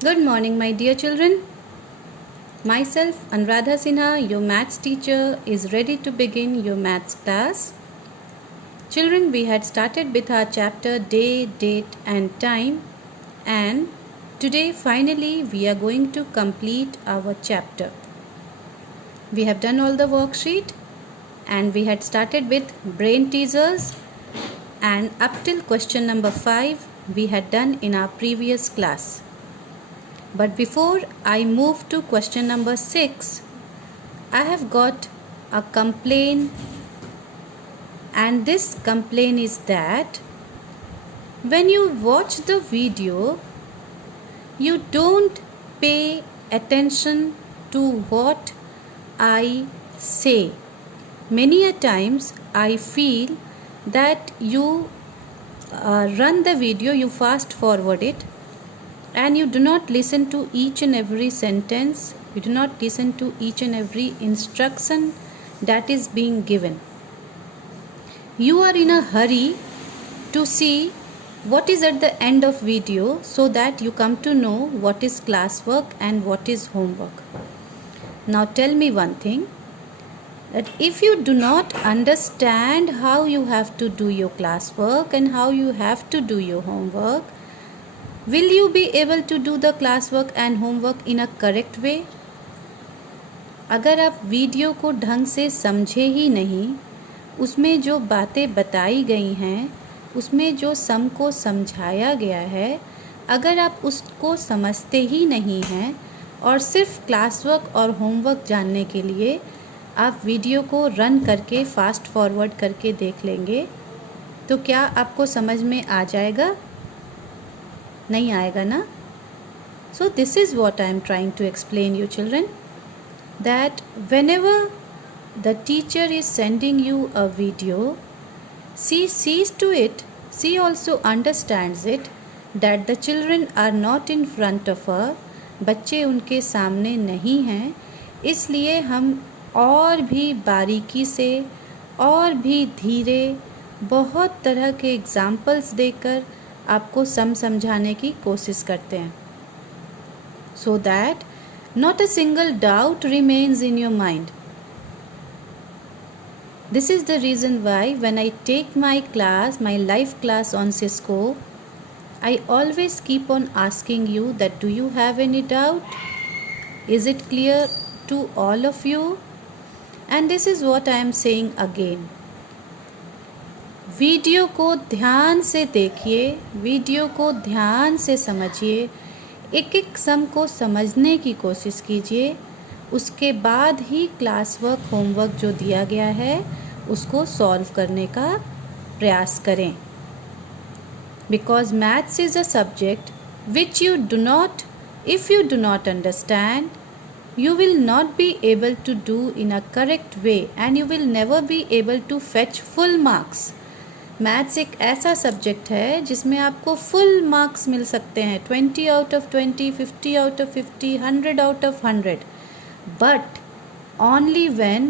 Good morning, my dear children. Myself, Anuradha Sinha, your maths teacher, is ready to begin your maths class. Children, we had started with our chapter Day, Date and Time, and today finally we are going to complete our chapter. We have done all the worksheet and we had started with brain teasers, and up till question number 5 we had done in our previous class. But before I move to question number 6, I have got a complaint, and this complaint is that when you watch the video, you don't pay attention to what I say. Many a times I feel that you run the video, you fast forward it, and you do not listen to each and every sentence, you do not listen to each and every instruction that is being given. You are in a hurry to see what is at the end of video so that you come to know what is classwork and what is homework. Now tell me one thing, that if you do not understand how you have to do your classwork and how you have to do your homework, will you be able to do the classwork and homework in a correct way? अगर आप video को ढंग से समझे ही नहीं, उसमें जो बातें बताई गई हैं, उसमें जो सम को समझाया गया है, अगर आप उसको समझते ही नहीं हैं और सिर्फ क्लासवर्क और होमवर्क जानने के लिए आप वीडियो को रन करके फास्ट फॉरवर्ड करके देख लेंगे, तो क्या आपको समझ में आ जाएगा? नहीं आएगा ना? So this is what I am trying to explain you children, that whenever the teacher is sending you a video, she sees to it, she also understands it that the children are not in front of her, बच्चे उनके सामने नहीं हैं, इसलिए हम और भी बारीकी से और भी धीरे बहुत तरह के एग्जाम्पल्स देकर आपको समझाने की कोशिश करते हैं, so that not a single doubt remains in your mind. This is the reason why when I take my class, my live class on Cisco, I always keep on asking you that do you have any doubt? Is it clear to all of you? And this is what I am saying again. Video को ध्यान से देखिए, video को ध्यान से समझिए, एक एक सम को समझने की कोशिश कीजिए, उसके बाद ही क्लास वर्क होमवर्क जो दिया गया है उसको सॉल्व करने का प्रयास करें. Because maths is a subject which you do not, if you do not understand, you will not be able to do in a correct way and you will never be able to fetch full marks. Maths एक ऐसा subject है जिसमें आपको full marks मिल सकते हैं, 20 out of 20, 50 out of 50, 100 out of 100, but only when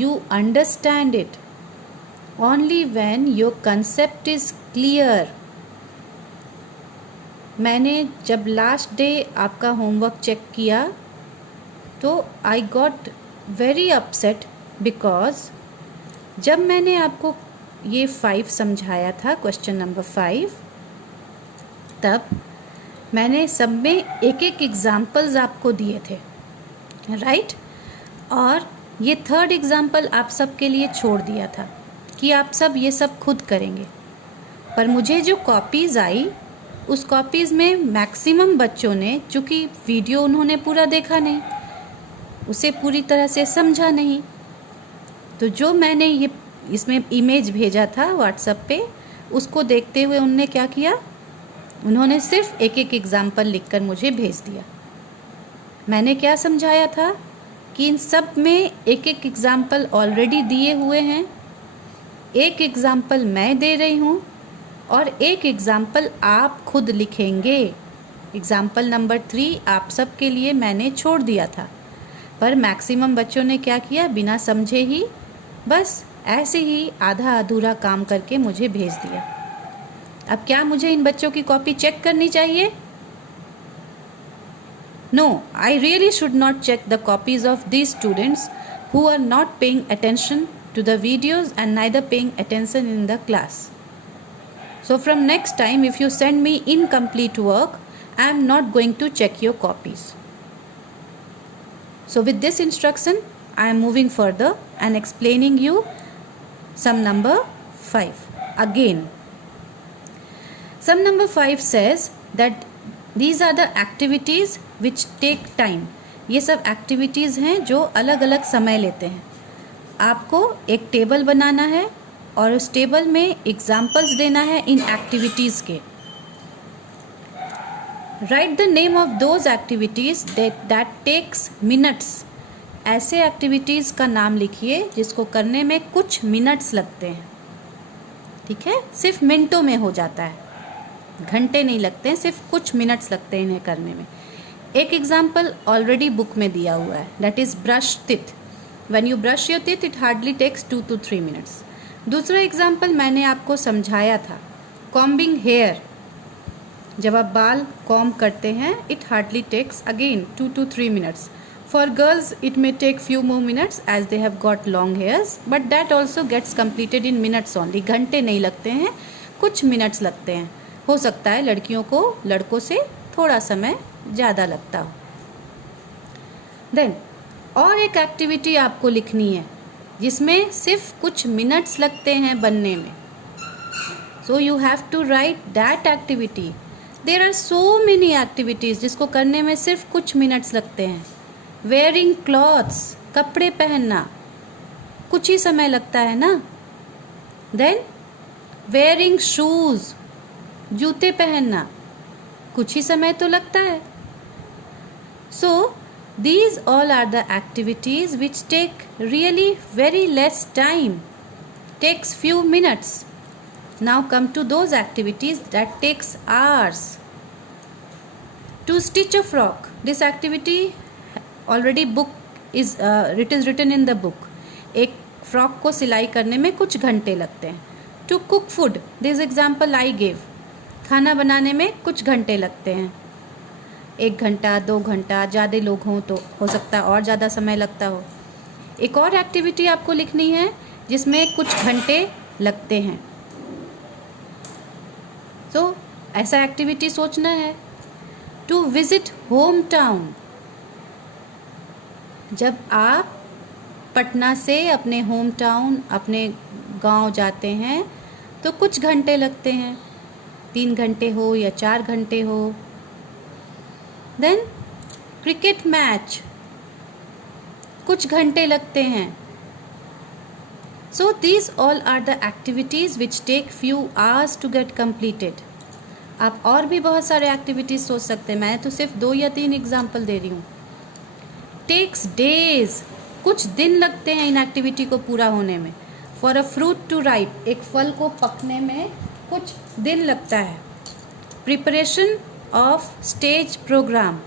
you understand it, only when your concept is clear. मैंने जब last day आपका होमवर्क चेक किया तो I got very upset, because जब मैंने आपको ये 5 समझाया था, क्वेश्चन नंबर 5, तब मैंने सब में एक एक एग्ज़ाम्पल्स आपको दिए थे, राइट? और ये थर्ड एग्ज़ाम्पल आप सब के लिए छोड़ दिया था कि आप सब ये सब खुद करेंगे. पर मुझे जो कॉपीज़ आई, उस कॉपीज़ में मैक्सिमम बच्चों ने, चूँकि वीडियो उन्होंने पूरा देखा नहीं, उसे पूरी तरह से समझा नहीं, तो जो मैंने ये इसमें इमेज भेजा था व्हाट्सएप पे, उसको देखते हुए उनने क्या किया, उन्होंने सिर्फ एक एक एग्ज़ाम्पल लिखकर मुझे भेज दिया. मैंने क्या समझाया था कि इन सब में एक एक एग्ज़ाम्पल ऑलरेडी दिए हुए हैं, एक एग्ज़ाम्पल मैं दे रही हूँ और एक एग्ज़ाम्पल आप खुद लिखेंगे. एग्ज़ाम्पल नंबर 3 आप सब के लिए मैंने छोड़ दिया था, पर मैक्सिमम बच्चों ने क्या किया, बिना समझे ही बस ऐसे ही आधा अधूरा काम करके मुझे भेज दिया. अब क्या मुझे इन बच्चों की कॉपी चेक करनी चाहिए? No, I really should not check the copies of these students who are not paying attention to the videos and neither paying attention in the class. So from next time, if you send me incomplete work, I am not going to check your copies. So with this instruction, I am moving further and explaining you sum number 5. Again, sum number 5 says that these are the activities which take time. ये सब activities हैं जो अलग अलग समय लेते हैं. आपको एक टेबल बनाना है और उस टेबल में एग्जाम्पल्स देना है इन एक्टिविटीज़ के. Write the name of those activities that takes minutes. ऐसे एक्टिविटीज़ का नाम लिखिए जिसको करने में कुछ मिनट्स लगते हैं. ठीक है, सिर्फ मिनटों में हो जाता है, घंटे नहीं लगते हैं, सिर्फ कुछ मिनट्स लगते हैं इन्हें करने में. एक एग्जाम्पल ऑलरेडी बुक में दिया हुआ है, that is brush teeth. When you brush your teeth it hardly takes 2 to 3 minutes. दूसरा एग्जाम्पल मैंने आपको समझाया था, कॉम्बिंग हेयर. जब आप बाल कॉम्ब करते हैं it hardly takes again 2 to 3 minutes. For girls it may take few more minutes as they have got long hairs, but that also gets completed in minutes only. घंटे नहीं लगते हैं, कुछ मिनट्स लगते हैं. हो सकता है लड़कियों को लड़कों से थोड़ा समय ज़्यादा लगता हो. देन और एक एक्टिविटी आपको लिखनी है जिसमें सिर्फ कुछ मिनट्स लगते हैं बनने में. So you have to write that activity. There are so many activities जिसको करने में सिर्फ कुछ मिनट्स लगते हैं. वेयरिंग क्लॉथ्स, कपड़े पहनना, कुछ ही समय लगता है ना. देन वेयरिंग शूज़, जूते पहनना, कुछ ही समय तो लगता है. सो these all are the activities which take really very less time, takes few minutes. Now come to those activities that takes hours. To stitch a frock, this activity already book is it is written in the book. एक frock को सिलाई करने में कुछ घंटे लगते हैं. To cook food, this example I gave, खाना बनाने में कुछ घंटे लगते हैं. 1 घंटा 2 घंटा, ज़्यादा लोग हों तो हो सकता है और ज़्यादा समय लगता हो. एक और एक्टिविटी आपको लिखनी है जिसमें कुछ घंटे लगते हैं. तो ऐसा एक्टिविटी सोचना है. टू विजिट होम टाउन, जब आप पटना से अपने होम टाउन अपने गांव जाते हैं तो कुछ घंटे लगते हैं, 3 घंटे हो या 4 घंटे हो. देन क्रिकेट मैच, कुछ घंटे लगते हैं. So these all are the activities which take few hours to get completed. आप और भी बहुत सारे एक्टिविटीज़ सोच सकते हैं, मैं तो सिर्फ 2 या 3 एग्जाम्पल दे रही हूँ. टेक्स डेज, कुछ दिन लगते हैं इन एक्टिविटी को पूरा होने में. For a fruit to ripe, एक फल को पकने में कुछ दिन लगता है. प्रिपरेशन ऑफ स्टेज प्रोग्राम,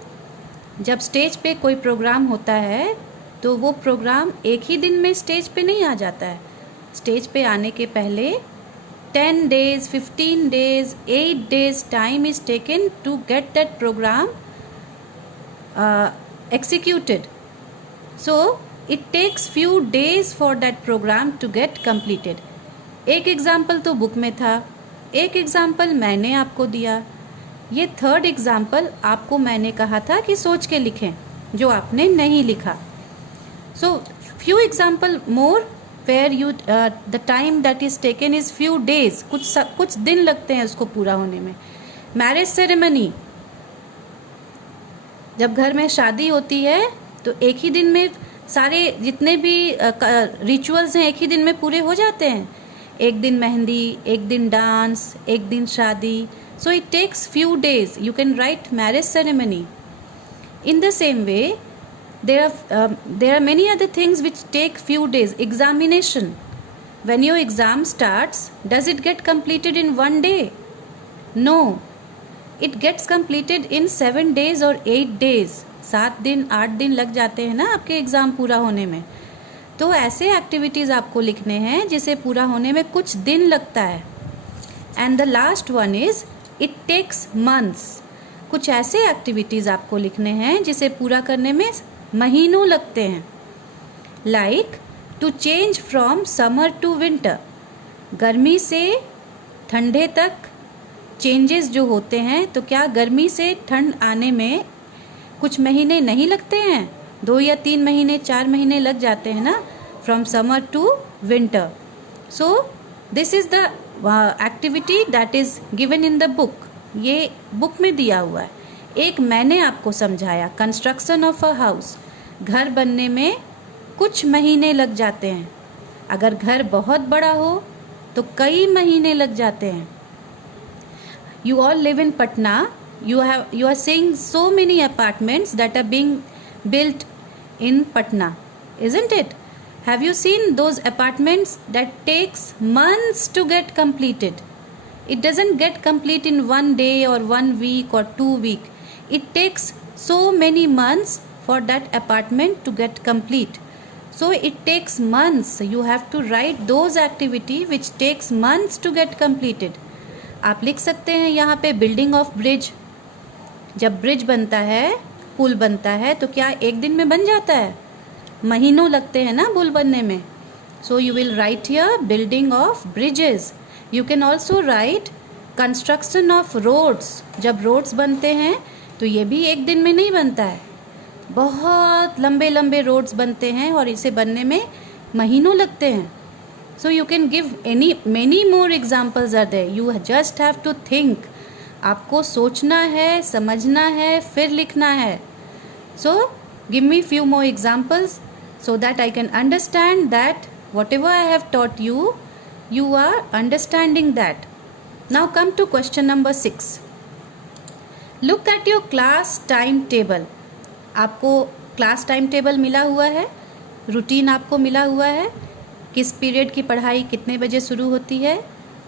जब स्टेज पे कोई प्रोग्राम होता है तो वो प्रोग्राम एक ही दिन में स्टेज पे नहीं आ जाता है. स्टेज पे आने के पहले 10 days, 15 days, 8 days time is taken to get that program executed. So it takes few days for that program to get completed. एक एग्जाम्पल तो बुक में था, एक एग्जाम्पल मैंने आपको दिया. ये 3rd एग्जाम्पल आपको मैंने कहा था कि सोच के लिखें, जो आपने नहीं लिखा. So few example more where you the time that is taken is few days, कुछ दिन लगते हैं उसको पूरा होने में. मैरिज सेरेमनी, जब घर में शादी होती है तो एक ही दिन में सारे जितने भी रिचुअल्स हैं एक ही दिन में पूरे हो जाते हैं. एक दिन मेहंदी, एक दिन डांस, एक दिन शादी. So it takes few days. You can write marriage ceremony. In the same way, there are many other things which take few days. Examination. When your exam starts, does it get completed in 1 day? No. It gets completed in 7 days or 8 days. 7 दिन 8 दिन लग जाते हैं ना आपके exam पूरा होने में. तो ऐसे एक्टिविटीज़ आपको लिखने हैं जिसे पूरा होने में कुछ दिन लगता है. And the last one is it takes months. कुछ ऐसे एक्टिविटीज़ आपको लिखने हैं जिसे पूरा करने में महीनों लगते हैं। Like to change from summer to winter, गर्मी से ठंडे तक चेंजेस जो होते हैं, तो क्या गर्मी से ठंड आने में कुछ महीने नहीं लगते हैं? 2 या 3 महीने, 4 महीने लग जाते हैं ना, from summer to winter. So this is the activity that is given in the book. ये बुक में दिया हुआ है। एक मैंने आपको समझाया, कंस्ट्रक्शन ऑफ अ हाउस, घर बनने में कुछ महीने लग जाते हैं। अगर घर बहुत बड़ा हो तो कई महीने लग जाते हैं। You all live in Patna. You are seeing so many apartments that are being built in Patna, isn't it? Have you seen those apartments that takes months to get completed? It doesn't get complete in 1 day or 1 week or 2 week. It takes so many months for that apartment to get complete. So it takes months. You have to write those activity which takes months to get completed. आप लिख सकते हैं यहाँ पे building of bridge. जब bridge बनता है, पुल बनता है, तो क्या एक दिन में बन जाता है? महीनों लगते हैं ना पुल बनने में। So you will write here building of bridges. You can also write construction of roads. जब रोड्स बनते हैं तो ये भी एक दिन में नहीं बनता है, बहुत लंबे लंबे रोड्स बनते हैं और इसे बनने में महीनों लगते हैं। So you can give many more examples are there. You just have to think. आपको सोचना है, समझना है, फिर लिखना है. So give me few more examples so that I can understand that whatever I have taught you, you are understanding that. Now come to question number 6. Look at your class timetable. आपको class timetable मिला हुआ है, routine आपको मिला हुआ है, किस period की पढ़ाई कितने बजे शुरू होती है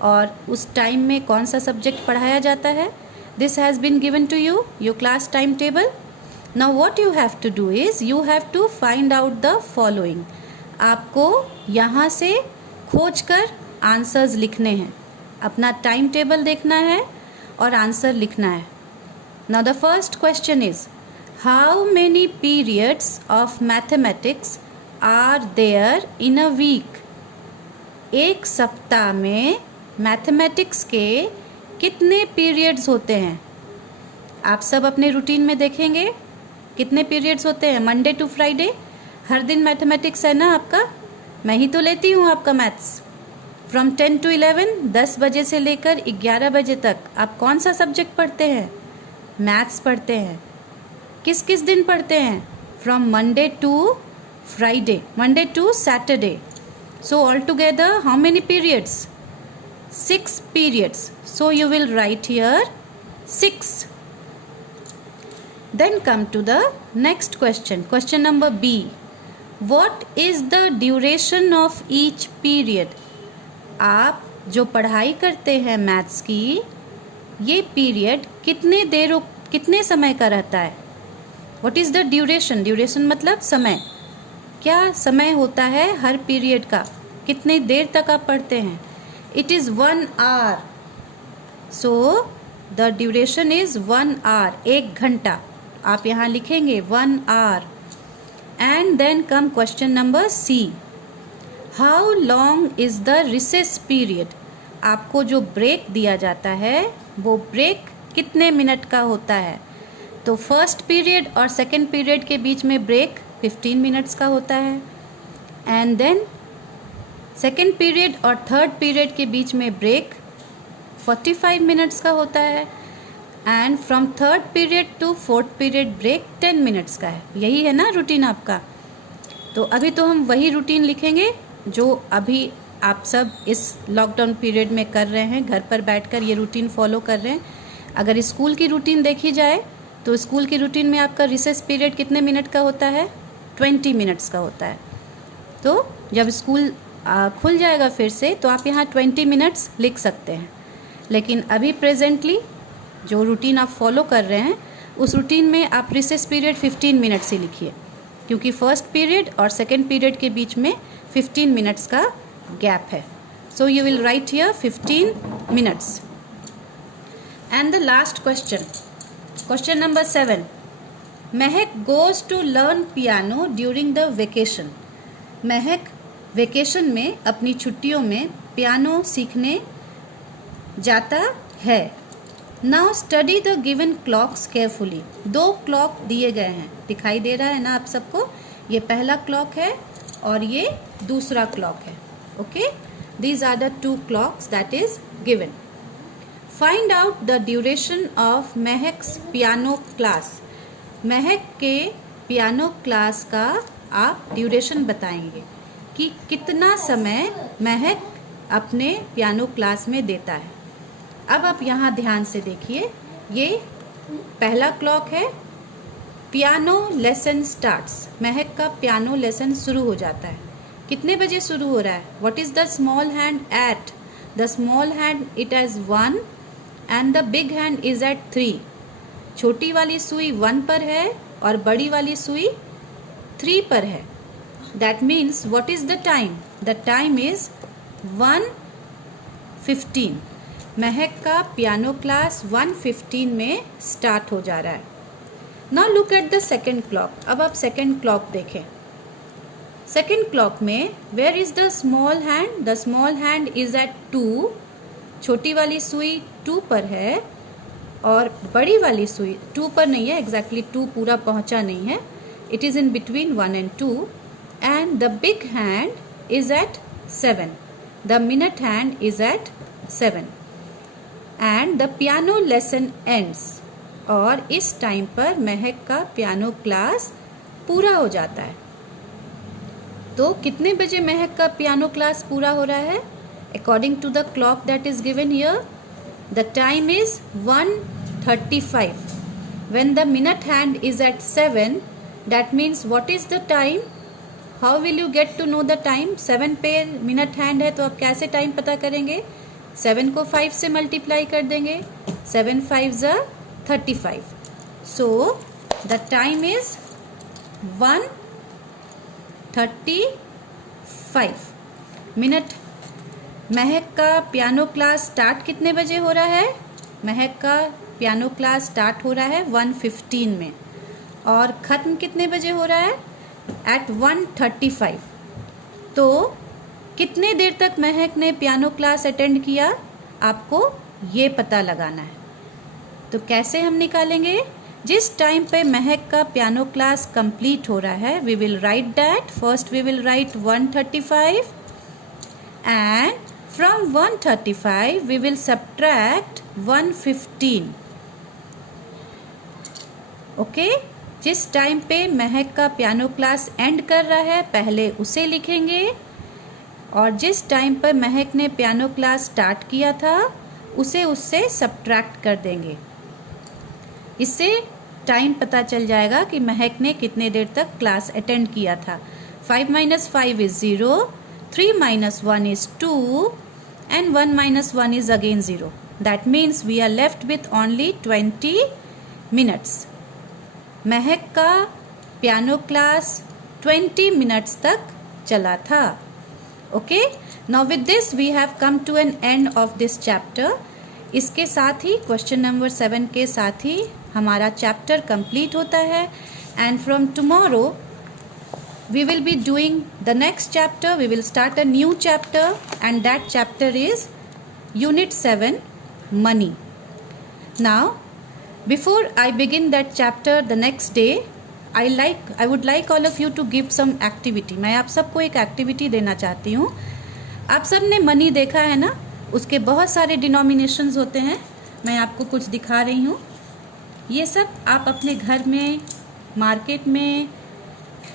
और उस टाइम में कौन सा सब्जेक्ट पढ़ाया जाता है। This has been given to you, your class time table. Now what you have to do is you have to find out the following. आपको यहाँ से खोज कर आंसर्स लिखने हैं, अपना टाइम टेबल देखना है और आंसर लिखना है। Now the first question is how many periods of mathematics are there in a week. एक सप्ताह में मैथमेटिक्स के कितने पीरियड्स होते हैं? आप सब अपने रूटीन में देखेंगे कितने पीरियड्स होते हैं। मंडे टू फ्राइडे हर दिन मैथमेटिक्स है ना आपका। मैं ही तो लेती हूँ आपका मैथ्स। फ्रॉम 10 to 11, 10 बजे से लेकर 11 बजे तक आप कौन सा सब्जेक्ट पढ़ते हैं? मैथ्स पढ़ते हैं। किस किस दिन पढ़ते हैं? From Monday to Friday, Monday to Saturday. So altogether how many periods? 6 periods. So you will write here 6. Then come to the next question. Question number B. What is the duration of each period? आप जो पढ़ाई करते हैं maths की, ये period कितने समय का रहता है? What is the duration? Duration मतलब समय। क्या समय होता है हर पीरियड का? कितने देर तक आप पढ़ते हैं? It is 1 hour. So the duration is 1 hour, 1 घंटा। आप यहाँ लिखेंगे 1 hour. And then come question number C. How long is the recess period? आपको जो ब्रेक दिया जाता है वो ब्रेक कितने मिनट का होता है? तो फर्स्ट पीरियड और सेकेंड पीरियड के बीच में ब्रेक 15 मिनट्स का होता है। एंड देन सेकेंड पीरियड और थर्ड पीरियड के बीच में ब्रेक 45 मिनट्स का होता है। And from third period to fourth period break 10 minutes का है। यही है ना रूटीन आपका। तो अभी तो हम वही रूटीन लिखेंगे जो अभी आप सब इस लॉकडाउन पीरियड में कर रहे हैं, घर पर बैठकर ये रूटीन फॉलो कर रहे हैं। अगर स्कूल की रूटीन देखी जाए तो स्कूल की रूटीन में आपका रिसेस पीरियड कितने मिनट का होता है? 20 मिनट्स का होता है। तो जब स्कूल खुल जाएगा फिर से तो आप यहाँ 20 मिनट्स लिख सकते हैं। लेकिन अभी प्रेजेंटली जो रूटीन आप फॉलो कर रहे हैं उस रूटीन में आप रिसेस पीरियड 15 मिनट्स ही लिखिए, क्योंकि फर्स्ट पीरियड और सेकेंड पीरियड के बीच में 15 मिनट्स का गैप है। So you will write here 15 minutes. And the last question, question number 7, Mahak goes to learn piano during the vacation. Mahak vacation में, अपनी छुट्टियों में पियानो सीखने जाता है। Now study the given clocks carefully. 2 clock दिए गए हैं, दिखाई दे रहा है ना आप सबको, ये पहला क्लॉक है और ये दूसरा क्लॉक है। Okay, these are the 2 clocks that is given. Find out the duration of Mahak's piano class. Mahak के पियानो क्लास का आप ड्यूरेशन बताएंगे कि कितना समय महक अपने पियानो क्लास में देता है। अब आप यहाँ ध्यान से देखिए, ये पहला क्लॉक है, पियानो लेसन स्टार्ट्स। महक का पियानो लेसन शुरू हो जाता है। कितने बजे शुरू हो रहा है? What is the small hand at? The small hand it has 1 and the big hand is at 3। छोटी वाली सुई 1 पर है और बड़ी वाली सुई 3 पर है। That means what is the time? The time is 1:15। महक का पियानो क्लास 1:15 में स्टार्ट हो जा रहा है। Now look at the second clock. अब आप सेकेंड क्लॉक देखें। सेकेंड क्लॉक में where is the small hand? The small hand is at 2। छोटी वाली सुई 2 पर है और बड़ी वाली सुई 2 पर नहीं है, एग्जैक्टली 2 पूरा पहुंचा नहीं है, it is in between 1 and 2 and the big hand is at 7। The minute hand is at 7 and the piano lesson ends. और इस टाइम पर महक का पियानो क्लास पूरा हो जाता है। तो कितने बजे महक का पियानो क्लास पूरा हो रहा है? According to the clock that is given here, the time is 1:35। When the minute hand is at 7, that means what is the time? How will you get to know the time? 7 पे minute hand है तो आप कैसे time पता करेंगे? 7 को 5 से multiply कर देंगे। 7 5 are 35। So the time is 1:35 minute. महक का पियानो क्लास स्टार्ट कितने बजे हो रहा है? महक का पियानो क्लास स्टार्ट हो रहा है 1:15 में और ख़त्म कितने बजे हो रहा है? एट 1:35। तो कितने देर तक महक ने पियानो क्लास अटेंड किया, आपको ये पता लगाना है। तो कैसे हम निकालेंगे? जिस टाइम पे महक का पियानो क्लास कंप्लीट हो रहा है, we will write that. First we will write 1:35 and from 1:35 we will subtract 1:15। Okay, जिस टाइम पे महक का पियानो क्लास एंड कर रहा है पहले उसे लिखेंगे और जिस टाइम पर महक ने पियानो क्लास स्टार्ट किया था उसे उससे सब्ट्रैक्ट कर देंगे। इससे टाइम पता चल जाएगा कि महक ने कितने देर तक क्लास अटेंड किया था। 5 - 5 is 0, 3 - 1 is 2 and 1 - 1 is again 0. That means we are left with only 20 minutes. महक का पियानो क्लास 20 मिनट्स तक चला था। Okay, now with this we have come to an end of this chapter. इसके साथ ही question number 7 के साथ ही हमारा chapter complete होता है and from tomorrow we will be doing the next chapter. We will start a new chapter and that chapter is Unit 7, Money. Now, before I begin that chapter the next day, I would like all of you to give some activity. मैं आप सबको एक activity देना चाहती हूँ। आप सब ने मनी देखा है ना, उसके बहुत सारे डिनोमिनेशंस होते हैं। मैं आपको कुछ दिखा रही हूँ। ये सब आप अपने घर में, मार्केट में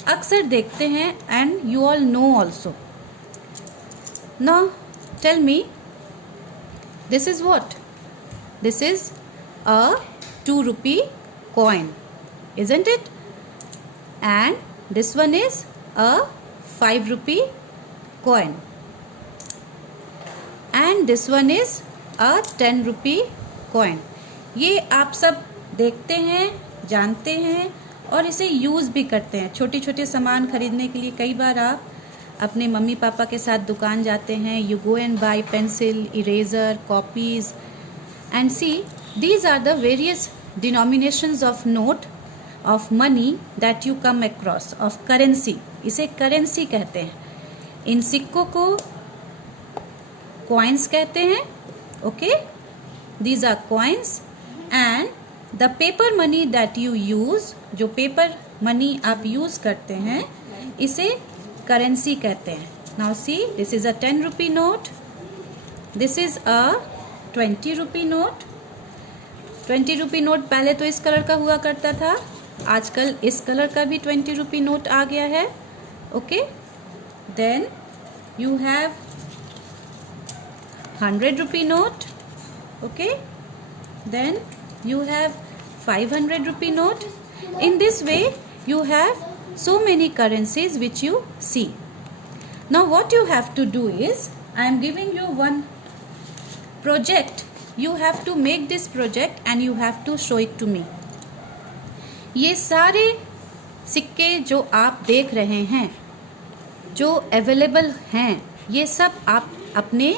अक्सर देखते हैं and you all know also. Now tell me, this is what? This is a 2 rupee coin, isn't it? And this one is a 5 rupee coin and this one is a 10 rupee coin. ये आप सब देखते हैं, जानते हैं और इसे use भी करते हैं। छोटे छोटे सामान खरीदने के लिए कई बार आप अपने मम्मी पापा के साथ दुकान जाते हैं। You go and buy pencil, eraser, copies and see these are the various denominations of note of money that you come across, of currency, इसे करेंसी कहते हैं. इन सिक्कों को coins कहते हैं. Okay, these are coins. And the paper money that you use, जो paper money आप use करते हैं, इसे करेंसी कहते हैं. Now see, this is a 10 rupee note. This is a 20 rupee note. 20 rupee note पहले तो इस कलर का हुआ करता था, आजकल इस कलर का भी 20 rupee note आ गया है. Okay, then you have 100 rupee note. Okay, then you have 500 rupee note. In this way you have so many currencies which you see. Now what you have to do is, I am giving you one project. You have to make this project and you have to show it to me. ये सारे सिक्के जो आप देख रहे हैं, जो available हैं, ये सब आप अपने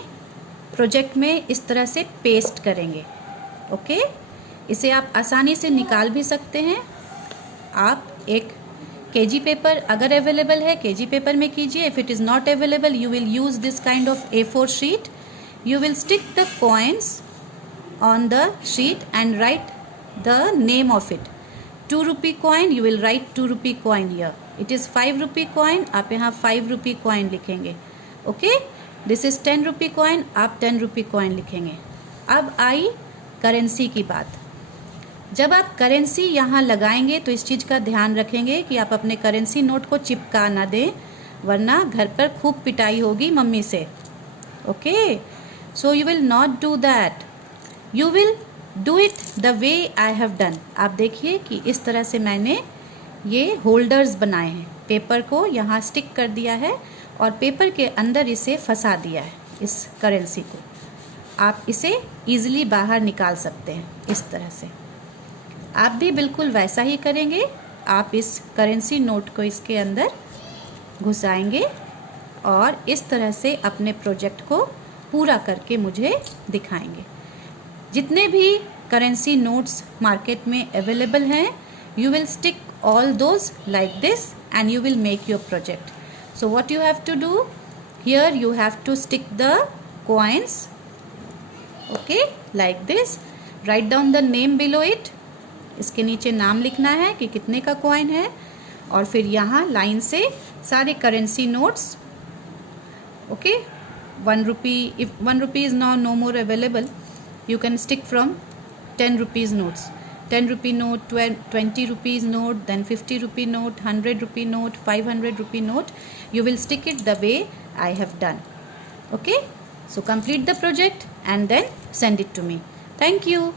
प्रोजेक्ट में इस तरह से पेस्ट करेंगे. ओके, इसे आप आसानी से निकाल भी सकते हैं. आप एक केजी पेपर अगर अवेलेबल है, केजी पेपर में कीजिए. If it is not available, you will use this kind of A4 sheet. You will stick the coins on the sheet and write the name of it. 2 rupee coin, you will write 2 rupee coin here. It is 5 rupee coin, आप यहाँ 5 rupee coin लिखेंगे. Okay, this is 10 rupee coin, आप 10 rupee coin लिखेंगे. अब आई currency की बात. जब आप करेंसी यहाँ लगाएंगे तो इस चीज़ का ध्यान रखेंगे कि आप अपने करेंसी नोट को चिपका ना दें, वरना घर पर खूब पिटाई होगी मम्मी से. Okay, so you will not do that. You will do it the way I have done. आप देखिए कि इस तरह से मैंने ये होल्डर्स बनाए हैं. पेपर को यहाँ स्टिक कर दिया है और पेपर के अंदर इसे फंसा दिया है, इस करेंसी को. आप इसे ईजिली बाहर निकाल सकते हैं इस तरह से. आप भी बिल्कुल वैसा ही करेंगे. आप इस करेंसी नोट को इसके अंदर घुसाएंगे और इस तरह से अपने प्रोजेक्ट को पूरा करके मुझे दिखाएंगे. जितने भी करेंसी नोट्स मार्केट में अवेलेबल हैं, you will stick all those like this and you will make your project. So what you have to do here, you have to stick the coins. Okay, like this. Write down the name below it. इसके नीचे नाम लिखना है कि कितने का coin है, और फिर यहाँ लाइन से सारे currency notes. Okay, 1 rupee, if 1 rupee is now no more available, you can stick from 10 rupees notes. 10 rupee note, 20 rupees note, then 50 rupee note, 100 rupee note, 500 rupee note. You will stick it the way I have done. Okay, so complete the project and then send it to me. Thank you.